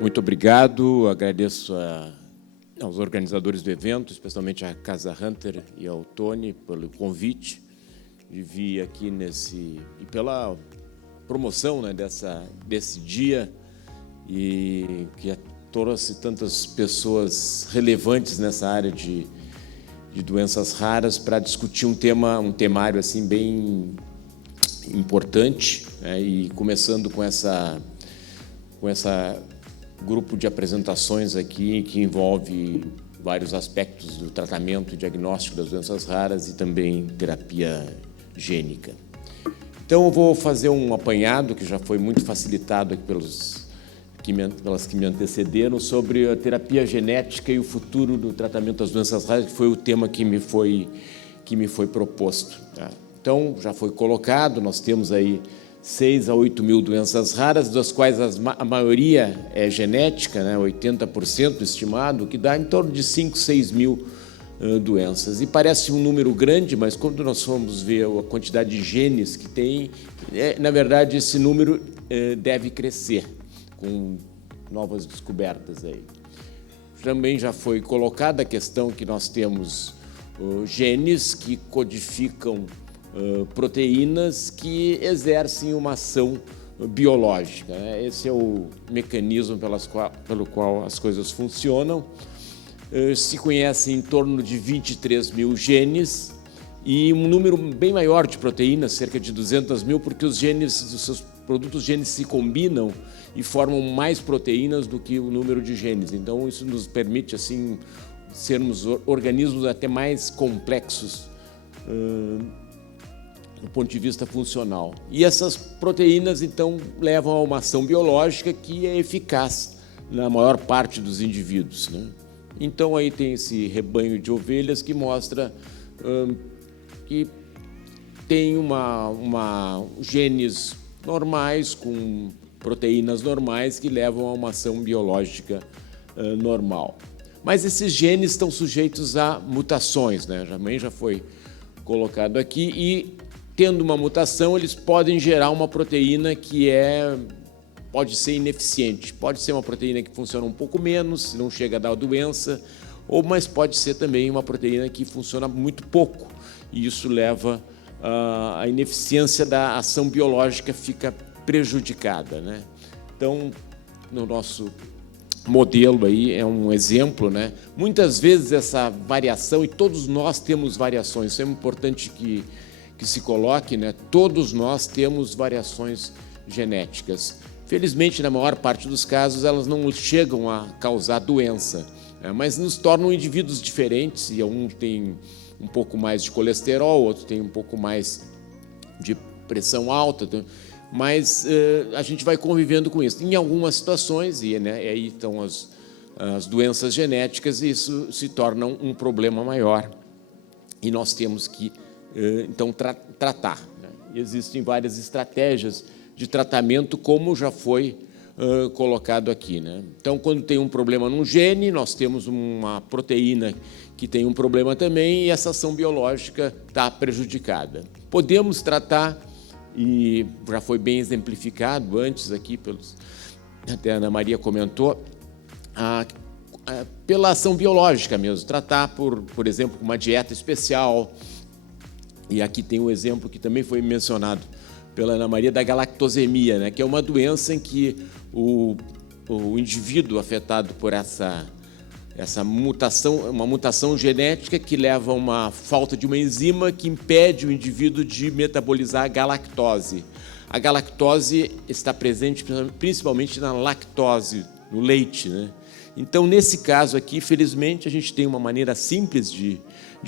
Muito obrigado, agradeço aos organizadores do evento, especialmente à Casa Hunter e ao Tony, pelo convite de vir aqui e pela promoção, né, desse dia, e que trouxe tantas pessoas relevantes nessa área de doenças raras para discutir um temário assim bem importante, né, e começando com essa grupo de apresentações aqui que envolve vários aspectos do tratamento e diagnóstico das doenças raras e também terapia gênica. Então, eu vou fazer um apanhado que já foi muito facilitado aqui pelas que me antecederam sobre a terapia genética e o futuro do tratamento das doenças raras, que foi o tema que me foi proposto. Tá? Então, já foi colocado, nós temos aí 6 a 8 mil doenças raras, das quais a maioria é genética, né, 80% estimado, que dá em torno de 5, 6 mil doenças. E parece um número grande, mas quando nós formos ver a quantidade de genes que tem, na verdade, esse número deve crescer com novas descobertas aí. Também já foi colocada a questão que nós temos genes que codificam proteínas que exercem uma ação biológica, né? Esse é o mecanismo pelo qual as coisas funcionam. Se conhece em torno de 23 mil genes e um número bem maior de proteínas, cerca de 200 mil, porque os seus produtos genes se combinam e formam mais proteínas do que o número de genes. Então, isso nos permite, assim, sermos organismos até mais complexos do ponto de vista funcional. E essas proteínas, então, levam a uma ação biológica que é eficaz na maior parte dos indivíduos, né? Então, aí tem esse rebanho de ovelhas que mostra que tem genes normais, com proteínas normais, que levam a uma ação biológica normal. Mas esses genes estão sujeitos a mutações, né? Também já foi colocado aqui, e tendo uma mutação, eles podem gerar uma proteína que pode ser ineficiente. Pode ser uma proteína que funciona um pouco menos, não chega a dar doença, mas pode ser também uma proteína que funciona muito pouco, e isso leva à ineficiência da ação biológica, fica prejudicada, né? Então, no nosso modelo aí é um exemplo, né? Muitas vezes essa variação, e todos nós temos variações, isso é importante que se coloque, né? Todos nós temos variações genéticas. Felizmente, na maior parte dos casos, elas não chegam a causar doença, né? Mas nos tornam indivíduos diferentes, e um tem um pouco mais de colesterol, outro tem um pouco mais de pressão alta, mas a gente vai convivendo com isso. Em algumas situações, né, aí estão as doenças genéticas, e isso se torna um problema maior, e nós temos que então tratar, né? Existem várias estratégias de tratamento, como já foi colocado aqui, né? Então, quando tem um problema num gene, nós temos uma proteína que tem um problema também, e essa ação biológica está prejudicada. Podemos tratar, e já foi bem exemplificado antes aqui, até a Ana Maria comentou, pela ação biológica mesmo, tratar por exemplo, uma dieta especial. E aqui tem um exemplo que também foi mencionado pela Ana Maria, da galactosemia, né, que é uma doença em que o indivíduo afetado por essa mutação, uma mutação genética que leva a uma falta de uma enzima que impede o indivíduo de metabolizar a galactose. A galactose está presente principalmente na lactose, no leite, né? Então, nesse caso aqui, felizmente, a gente tem uma maneira simples de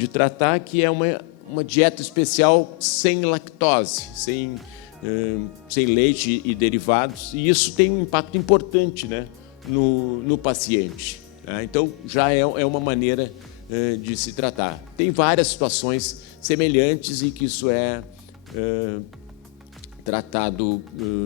tratar, que é uma dieta especial sem lactose, sem leite e derivados, e isso tem um impacto importante, né, no paciente. Né? Então, já é uma maneira de se tratar. Tem várias situações semelhantes e que isso é tratado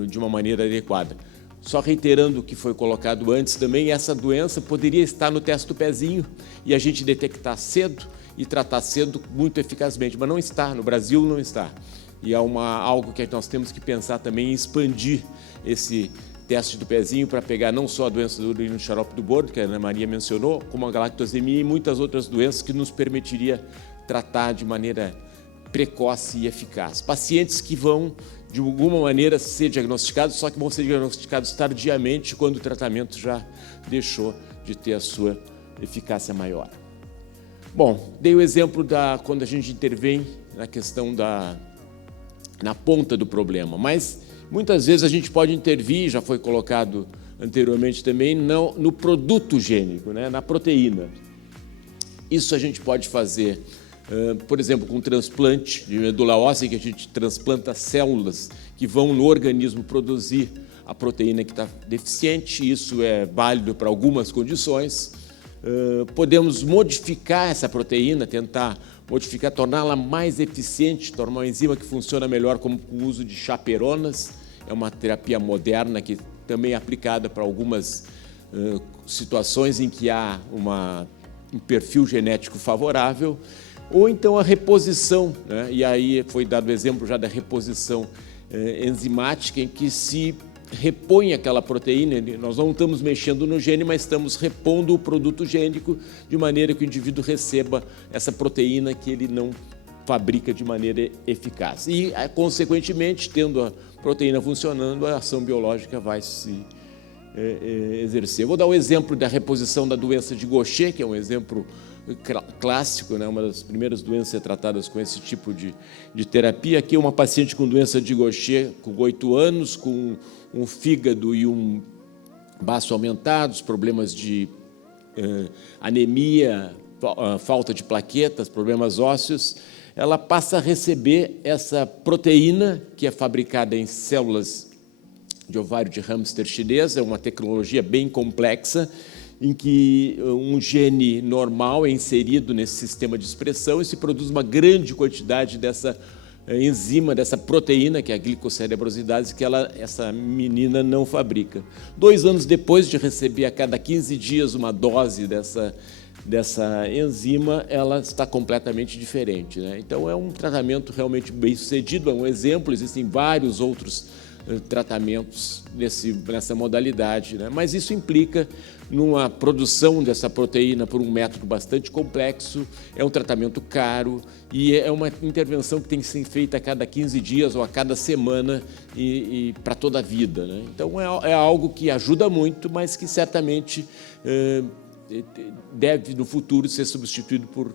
de uma maneira adequada. Só reiterando o que foi colocado antes também, essa doença poderia estar no teste do pezinho e a gente detectar cedo e tratar cedo muito eficazmente, mas não está, no Brasil não está. E é algo que nós temos que pensar também em expandir teste do pezinho para pegar não só a doença do urino xarope do bordo, que a Ana Maria mencionou, como a galactosemia e muitas outras doenças que nos permitiria tratar de maneira precoce e eficaz. Pacientes que vão, de alguma maneira, ser diagnosticados, só que vão ser diagnosticados tardiamente, quando o tratamento já deixou de ter a sua eficácia maior. Bom, dei o exemplo quando a gente intervém na questão na ponta do problema, mas muitas vezes a gente pode intervir, já foi colocado anteriormente também, no produto gênico, né, na proteína. Isso a gente pode fazer, por exemplo, com transplante de medula óssea, que a gente transplanta células que vão no organismo produzir a proteína que está deficiente. Isso é válido para algumas condições. Podemos modificar essa proteína, tentar modificar, torná-la mais eficiente, tornar uma enzima que funciona melhor, como com o uso de chaperonas. É uma terapia moderna que também é aplicada para algumas situações em que há um perfil genético favorável. Ou então a reposição, né? E aí foi dado o exemplo já da reposição enzimática, em que se repõe aquela proteína. Nós não estamos mexendo no gene, mas estamos repondo o produto gênico de maneira que o indivíduo receba essa proteína que ele não fabrica de maneira eficaz. E, consequentemente, tendo a proteína funcionando, a ação biológica vai se exercer. Eu vou dar o exemplo da reposição da doença de Gaucher, que é um exemplo clássico, né? Uma das primeiras doenças a ser tratadas com esse tipo de terapia. Aqui uma paciente com doença de Gaucher, com 8 anos, com um fígado e um baço aumentados, problemas de anemia, falta de plaquetas, problemas ósseos. Ela passa a receber essa proteína, que é fabricada em células de ovário de hamster chinês. É uma tecnologia bem complexa, em que um gene normal é inserido nesse sistema de expressão e se produz uma grande quantidade dessa enzima, dessa proteína, que é a glicocerebrosidase, que essa menina não fabrica. 2 anos depois de receber a cada 15 dias uma dose dessa enzima, ela está completamente diferente, né? Então, é um tratamento realmente bem sucedido, é um exemplo. Existem vários outros tratamentos nessa modalidade, né? Mas isso implica numa produção dessa proteína por um método bastante complexo, é um tratamento caro e é uma intervenção que tem que ser feita a cada 15 dias ou a cada semana e para toda a vida, né? Então, é algo que ajuda muito, mas que certamente deve, no futuro, ser substituído por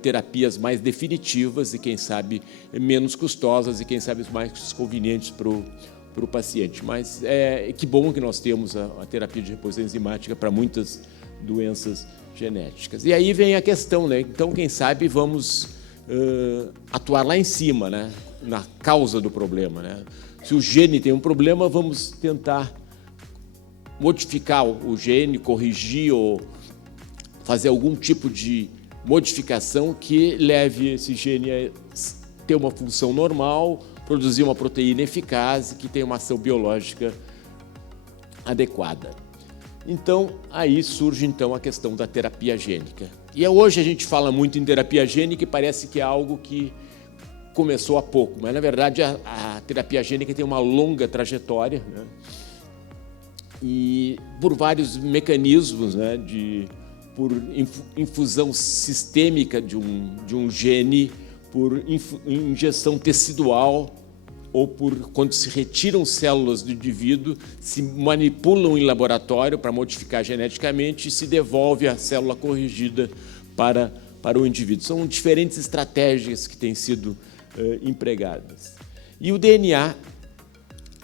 terapias mais definitivas e, quem sabe, menos custosas e, quem sabe, mais convenientes para o paciente. Mas que bom que nós temos a terapia de reposição enzimática para muitas doenças genéticas. E aí vem a questão, né? Então, quem sabe, vamos atuar lá em cima, né? Na causa do problema, né? Se o gene tem um problema, vamos tentar modificar o gene, corrigir ou fazer algum tipo de modificação que leve esse gene a ter uma função normal, produzir uma proteína eficaz e que tenha uma ação biológica adequada. Então, aí surge então a questão da terapia gênica. E hoje a gente fala muito em terapia gênica e parece que é algo que começou há pouco, mas na verdade a terapia gênica tem uma longa trajetória, né? E por vários mecanismos, né, por infusão sistêmica de um gene, por injeção tecidual ou quando se retiram células do indivíduo, se manipulam em laboratório para modificar geneticamente e se devolve a célula corrigida para o indivíduo. São diferentes estratégias que têm sido empregadas. E o DNA,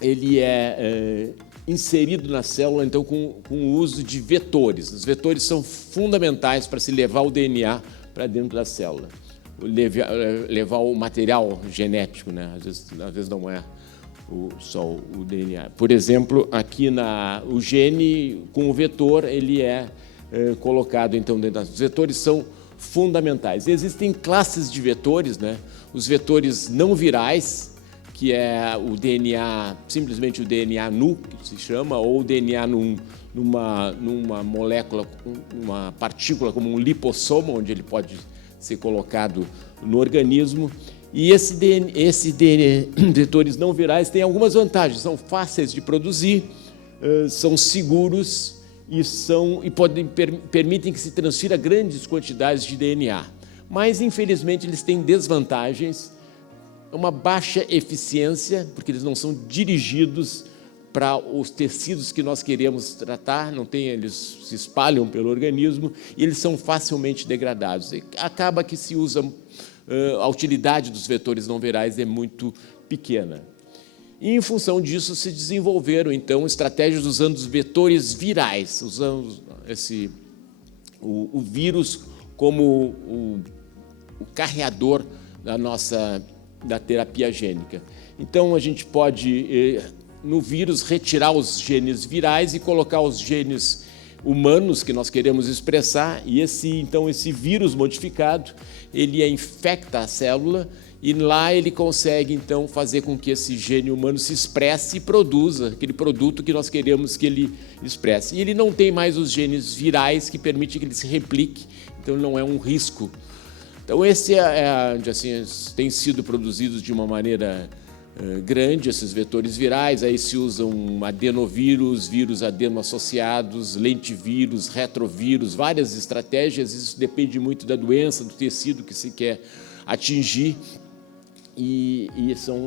ele é inserido na célula, então, com o uso de vetores. Os vetores são fundamentais para se levar o DNA para dentro da célula, levar o material genético, né? Às vezes não é só o DNA. Por exemplo, aqui o gene com o vetor, ele é colocado então dentro das... Os vetores são fundamentais. Existem classes de vetores, né? Os vetores não virais, que é o DNA, simplesmente o DNA nu, que se chama, ou o DNA numa molécula, uma partícula como um lipossoma, onde ele pode ser colocado no organismo. E esses vetores não virais têm algumas vantagens, são fáceis de produzir, são seguros e permitem que se transfira grandes quantidades de DNA. Mas, infelizmente, eles têm desvantagens, uma baixa eficiência, porque eles não são dirigidos para os tecidos que nós queremos tratar, eles se espalham pelo organismo e eles são facilmente degradados. E acaba que se usa, a utilidade dos vetores não virais é muito pequena. E, em função disso, se desenvolveram, então, estratégias usando os vetores virais, usando o vírus como o carreador da terapia gênica. Então, a gente pode, no vírus, retirar os genes virais e colocar os genes humanos que nós queremos expressar, e esse vírus modificado, ele infecta a célula, e lá ele consegue, então, fazer com que esse gene humano se expresse e produza aquele produto que nós queremos que ele expresse. E ele não tem mais os genes virais que permitem que ele se replique, então não é um risco. Então, esse assim, tem sido produzidos de uma maneira grande, esses vetores virais. Aí se usam adenovírus, vírus adeno-associados, lentivírus, retrovírus, várias estratégias. Isso depende muito da doença, do tecido que se quer atingir, e são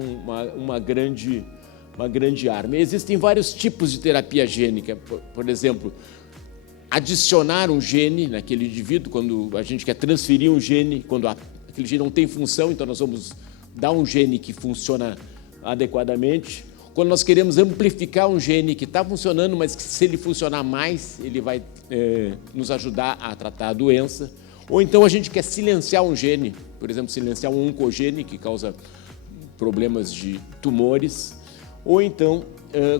uma grande arma. Existem vários tipos de terapia gênica. Por exemplo, adicionar um gene naquele indivíduo, quando a gente quer transferir um gene, quando aquele gene não tem função, então nós vamos dar um gene que funciona adequadamente. Quando nós queremos amplificar um gene que está funcionando, mas que, se ele funcionar mais, ele vai nos ajudar a tratar a doença. Ou então a gente quer silenciar um gene, por exemplo, silenciar um oncogene que causa problemas de tumores, ou então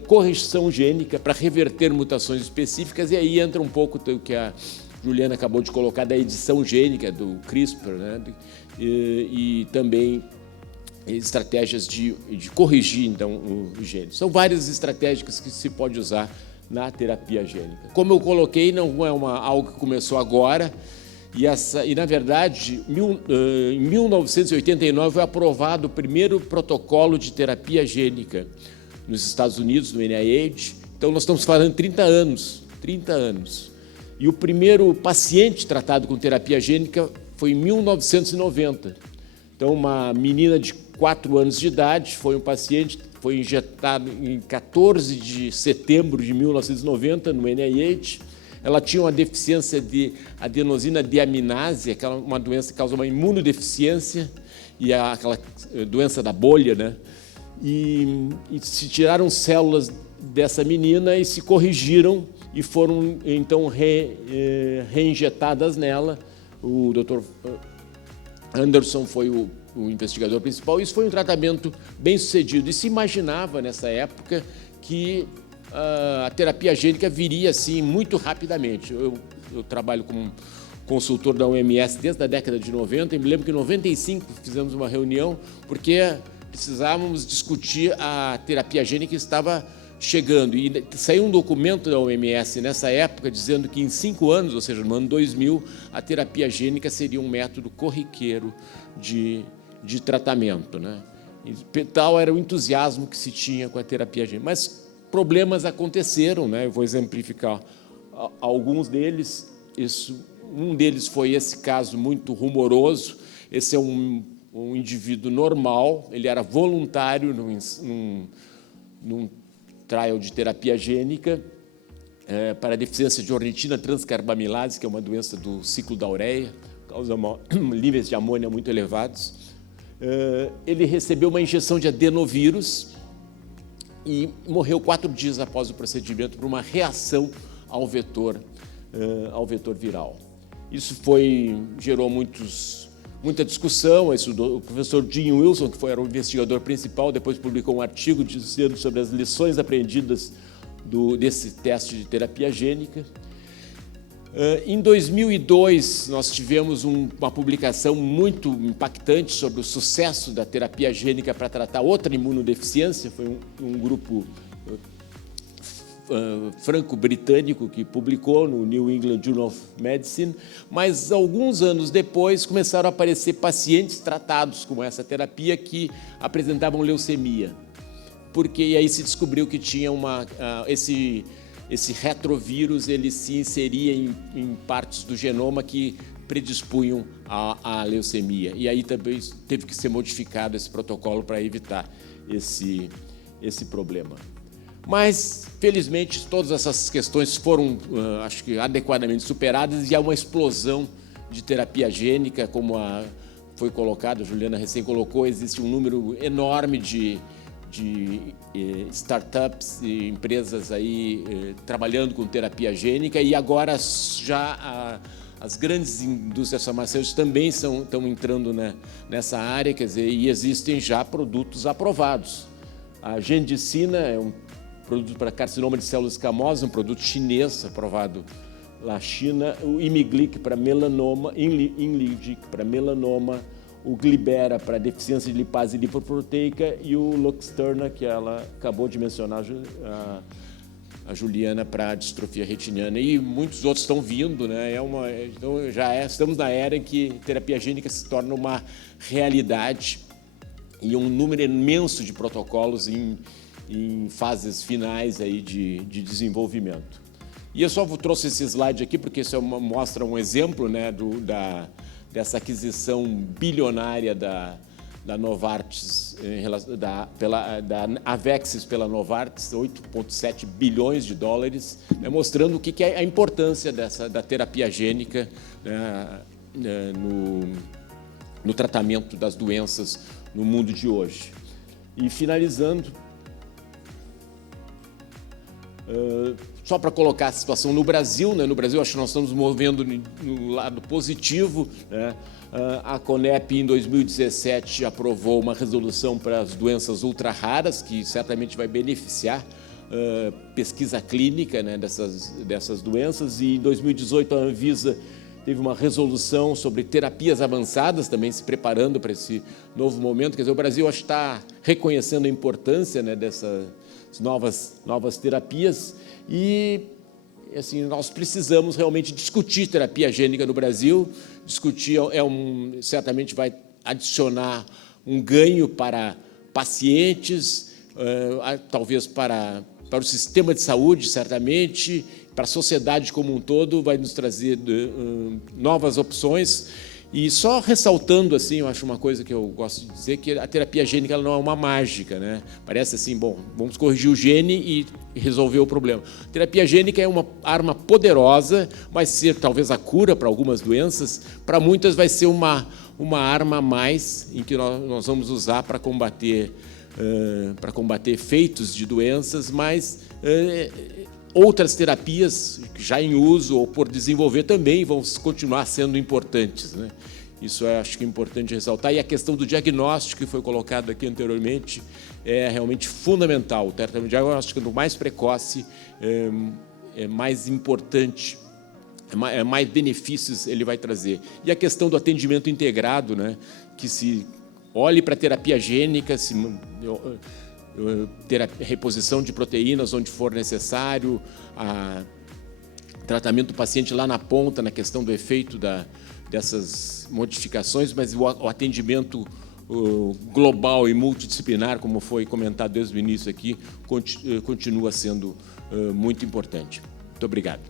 correção gênica para reverter mutações específicas, e aí entra um pouco o que a Juliana acabou de colocar da edição gênica, do CRISPR, né? E também estratégias de corrigir, então, o gene. São várias estratégias que se pode usar na terapia gênica. Como eu coloquei, não é algo que começou agora, e na verdade, em 1989 foi aprovado o primeiro protocolo de terapia gênica nos Estados Unidos, no NIH. Então, nós estamos falando 30 anos. E o primeiro paciente tratado com terapia gênica foi em 1990. Então, uma menina de 4 anos de idade foi um paciente, foi injetado em 14 de setembro de 1990 no NIH. Ela tinha uma deficiência de adenosina deaminase, uma doença que causa uma imunodeficiência, e aquela doença da bolha, né? E se tiraram células dessa menina e se corrigiram e foram, então, reinjetadas nela. O Dr. Anderson foi o investigador principal. Isso foi um tratamento bem sucedido. E se imaginava, nessa época, que a terapia gênica viria, assim, muito rapidamente. Eu trabalho como consultor da OMS desde a década de 90, e me lembro que em 95 fizemos uma reunião, porque precisávamos discutir a terapia gênica que estava chegando. E saiu um documento da OMS nessa época dizendo que em 5 anos, ou seja, no ano 2000, a terapia gênica seria um método corriqueiro de tratamento, né? E tal era o entusiasmo que se tinha com a terapia gênica. Mas problemas aconteceram, né? Eu vou exemplificar alguns deles. Um deles foi esse caso muito rumoroso. Esse é um indivíduo normal, ele era voluntário num trial de terapia gênica para deficiência de ornitina transcarbamilase, que é uma doença do ciclo da ureia, causa níveis de amônia muito elevados. Ele recebeu uma injeção de adenovírus e morreu 4 dias após o procedimento por uma reação ao vetor viral. Isso gerou muita discussão. O professor Jim Wilson, que era o investigador principal, depois publicou um artigo dizendo sobre as lições aprendidas desse teste de terapia gênica. Em 2002, nós tivemos uma publicação muito impactante sobre o sucesso da terapia gênica para tratar outra imunodeficiência. Foi um grupo franco-britânico que publicou no New England Journal of Medicine, mas alguns anos depois começaram a aparecer pacientes tratados com essa terapia que apresentavam leucemia. porque e aí se descobriu que tinha esse retrovírus, ele se inseria em partes do genoma que predispunham à leucemia. E aí também teve que ser modificado esse protocolo para evitar esse problema. Mas, felizmente, todas essas questões foram, acho que, adequadamente superadas, e há uma explosão de terapia gênica, como foi colocado, a Juliana recém colocou, existe um número enorme de startups e empresas aí trabalhando com terapia gênica, e agora já as grandes indústrias farmacêuticas também estão entrando nessa área, quer dizer, e existem já produtos aprovados. A Gendicina é um produto para carcinoma de células escamosas, um produto chinês aprovado na China, o Imiglic para melanoma, Inligic para melanoma, o Glibera para deficiência de lipase lipoproteica e o Luxturna, que ela acabou de mencionar, a Juliana, para distrofia retiniana. E muitos outros estão vindo, né? Então estamos na era em que terapia gênica se torna uma realidade e um número imenso de protocolos em fases finais aí de desenvolvimento. E eu só trouxe esse slide aqui porque isso mostra um exemplo, né, dessa aquisição bilionária da Novartis, da Avexis pela Novartis, 8,7 bilhões de dólares, né, mostrando o que é a importância da terapia gênica, né, no tratamento das doenças no mundo de hoje. E finalizando, só para colocar a situação no Brasil, né? No Brasil, acho que nós estamos movendo no lado positivo, né? A CONEP, em 2017, aprovou uma resolução para as doenças ultra-raras, que certamente vai beneficiar pesquisa clínica, né, dessas doenças. E em 2018, a Anvisa teve uma resolução sobre terapias avançadas, também se preparando para esse novo momento. Quer dizer, o Brasil acho que está reconhecendo a importância, né, dessas novas terapias, e assim, nós precisamos realmente discutir terapia gênica no Brasil. Discutir certamente vai adicionar um ganho para pacientes, talvez para o sistema de saúde, certamente, para a sociedade como um todo, vai nos trazer novas opções. E só ressaltando, assim, eu acho uma coisa que eu gosto de dizer, que a terapia gênica ela não é uma mágica, né? Parece assim, bom, vamos corrigir o gene e resolver o problema. A terapia gênica é uma arma poderosa, vai ser talvez a cura para algumas doenças, para muitas vai ser uma arma a mais em que nós vamos usar para combater efeitos de doenças, mas outras terapias já em uso ou por desenvolver também vão continuar sendo importantes, né? Isso eu acho que é importante ressaltar. E a questão do diagnóstico, que foi colocado aqui anteriormente, é realmente fundamental. O diagnóstico mais precoce é mais importante, mais benefícios ele vai trazer. E a questão do atendimento integrado, né? Que se olhe para a terapia gênica, ter a reposição de proteínas onde for necessário, tratamento do paciente lá na ponta, na questão do efeito dessas modificações, mas o atendimento global e multidisciplinar, como foi comentado desde o início aqui, continua sendo muito importante. Muito obrigado.